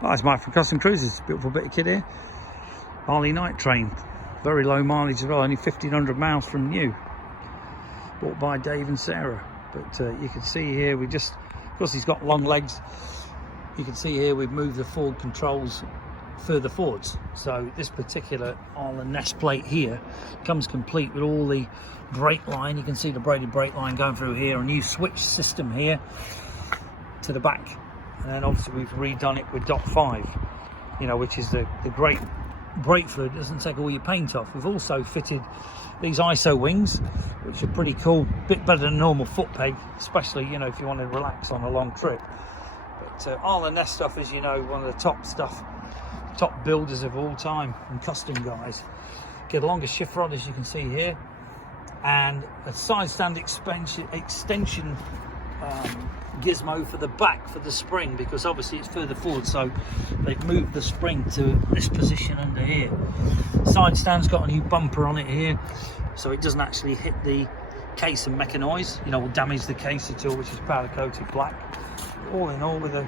Hi, it's Mike from Custom Cruisers. Beautiful bit of kit here. Harley night train. Very low mileage as well, only 1,500 miles from new. Bought by Dave and Sarah. But you can see here, of course he's got long legs. You can see here we've moved the forward controls further forwards. So this particular on the nest plate here comes complete with all the brake line. You can see the braided brake line going through here. A new switch system here to the back. And then obviously we've redone it with dot 5, which is the great brake fluid. It doesn't take all your paint off. We've also fitted these ISO wings, which are pretty cool, bit better than a normal foot peg, especially if you want to relax on a long trip. But all the nest stuff is one of the top builders of all time and custom guys. Get a longer shift rod, as you can see here, and a side stand extension gizmo for the back for the spring, because obviously it's further forward, so they've moved the spring to this position under here. Side stand's got a new bumper on it here, so it doesn't actually hit the case and make a noise, or damage the case at all, which is powder coated black. All in all, with the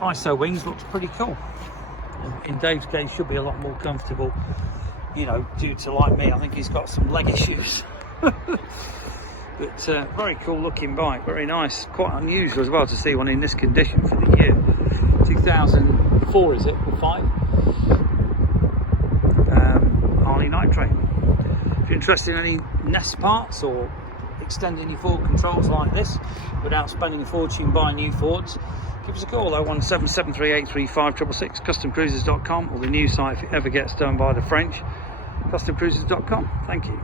ISO wings, looks pretty cool. In Dave's case, should be a lot more comfortable, due to, like me, I think he's got some leg issues. But very cool looking bike, very nice, quite unusual as well to see one in this condition for the year 2004, is it, or 5? Harley night train. If you're interested in any nest parts or extending your forward controls like this without spending a fortune buying new Fords, give us a call, 01773835666, customcruisers.com, or the new site if it ever gets done by the French, customcruisers.com. Thank you.